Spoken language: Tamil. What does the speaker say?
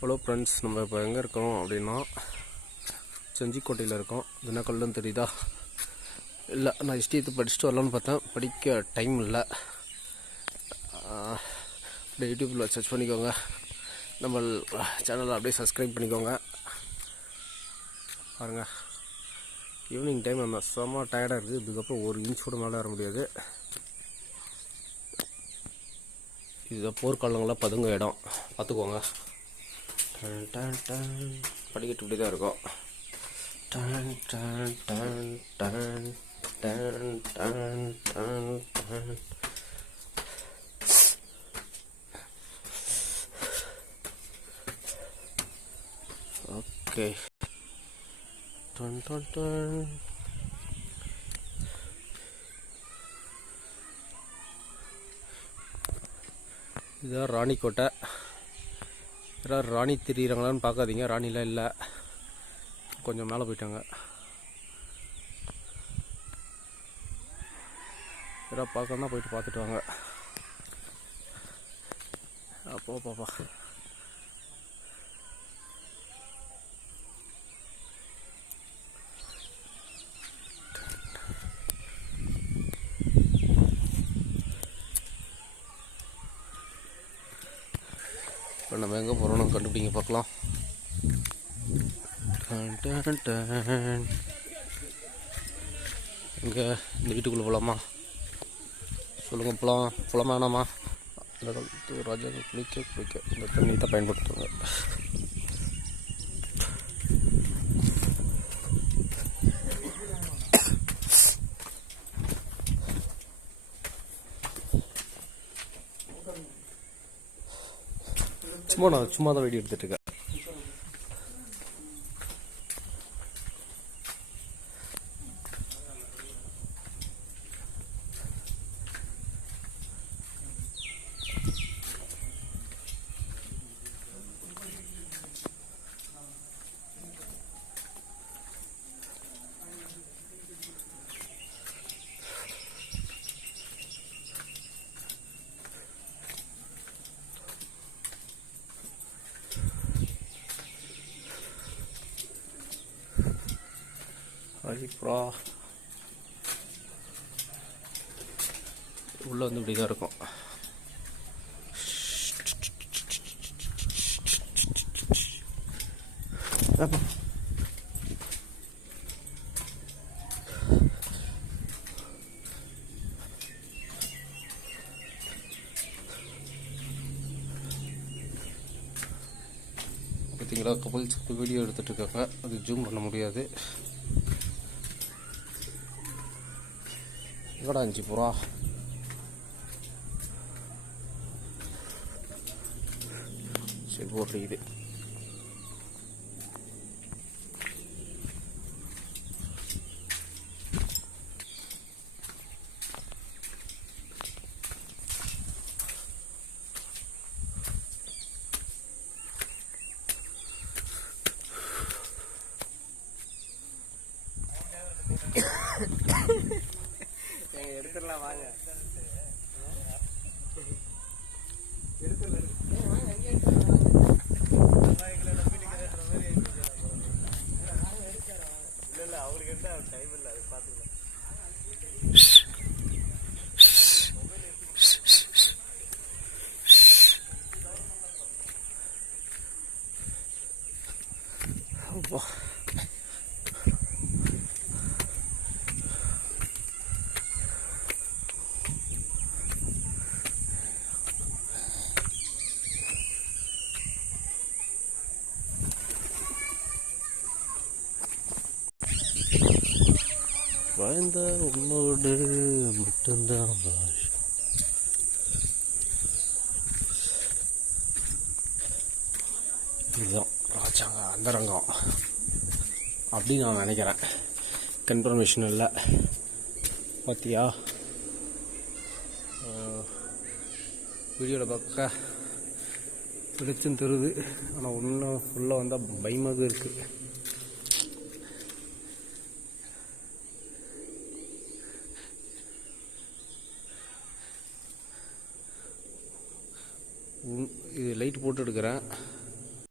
ஹலோ ஃப்ரெண்ட்ஸ், நம்ம இப்போ எங்கே இருக்கோம் அப்படின்னா செஞ்சிக்கோட்டையில் இருக்கோம். தினக்கல்லுன்னு தெரியுதா? இல்லை, நான் ஹிஸ்ட்ரி படிச்சுட்டு வரலான்னு பார்த்தேன், படிக்க டைம் இல்லை. அப்படியே யூடியூப்பில் சர்ச் பண்ணிக்கோங்க, நம்ம சேனலை அப்படியே சப்ஸ்கிரைப் பண்ணிக்கோங்க. பாருங்கள், ஈவினிங் டைம் நம்ம செம்ம டயர்டாக இருக்குது. இதுக்கப்புறம் ஒரு இன்ச் கூட மேலே வர முடியாது. இதுதான் போர்க்காலங்களாக பதுங்க இடம், பார்த்துக்கோங்க. படிக்கட்டு இப்படி தான் இருக்கும். ஓகே, இதுதான் ராணிக்கோட்டை. யாராவது ராணி திரியிறாங்களான்னு பார்க்காதீங்க, ராணிலாம் இல்லை, கொஞ்சம் மேலே போயிட்டாங்க. யாராவது பார்க்கணுன்னா போயிட்டு பார்த்துட்டு வாங்க. அப்போ பாப்பா, இப்போ நம்ம எங்கே போகிறோம்னு கண்டுபிடிங்க பார்க்கலாம். இங்கே இந்த வீட்டுக்குள்ளே போகலாமா? சொல்லுங்கள், போகலாமா வேணாமா? இந்த காலத்து ராஜாக்கள் குளிக்க இந்த தண்ணி தான் பயன்படுத்துவாங்க. சும்மா தான் வீடியோ எடுத்துகிட்டு இருக்கேன். அப்புறா உள்ளே வந்து இப்படி தான் இருக்கும். பார்த்தீங்களா, கப்பல்ஸ் வீடியோ எடுத்துகிட்டு இருக்காங்க, அது ஜூம் பண்ண முடியாது. எங்கடா 5 புறா? சரி, போட்டுக்குது. எடுத்துடலாம் வாங்க. இல்லை, அவங்களுக்கு எடுத்தா டைம் இல்லை, அது பார்த்துக்கலாம். வாழ்ந்த உன்னோடு மட்டும்தான் இதுதான் ராஜாங்க அந்தரங்கம் அப்படின்னு நான் நினைக்கிறேன். கன்ஃபர்மேஷன் இல்லை. பார்த்தியா, வீடியோவில் பார்க்க பிடிச்சுன்னு தருது, ஆனால் இன்னும் உள்ளே வந்தால் பயமாக இருக்குது. இது லைட் போட்டு எடுக்கிறேன்.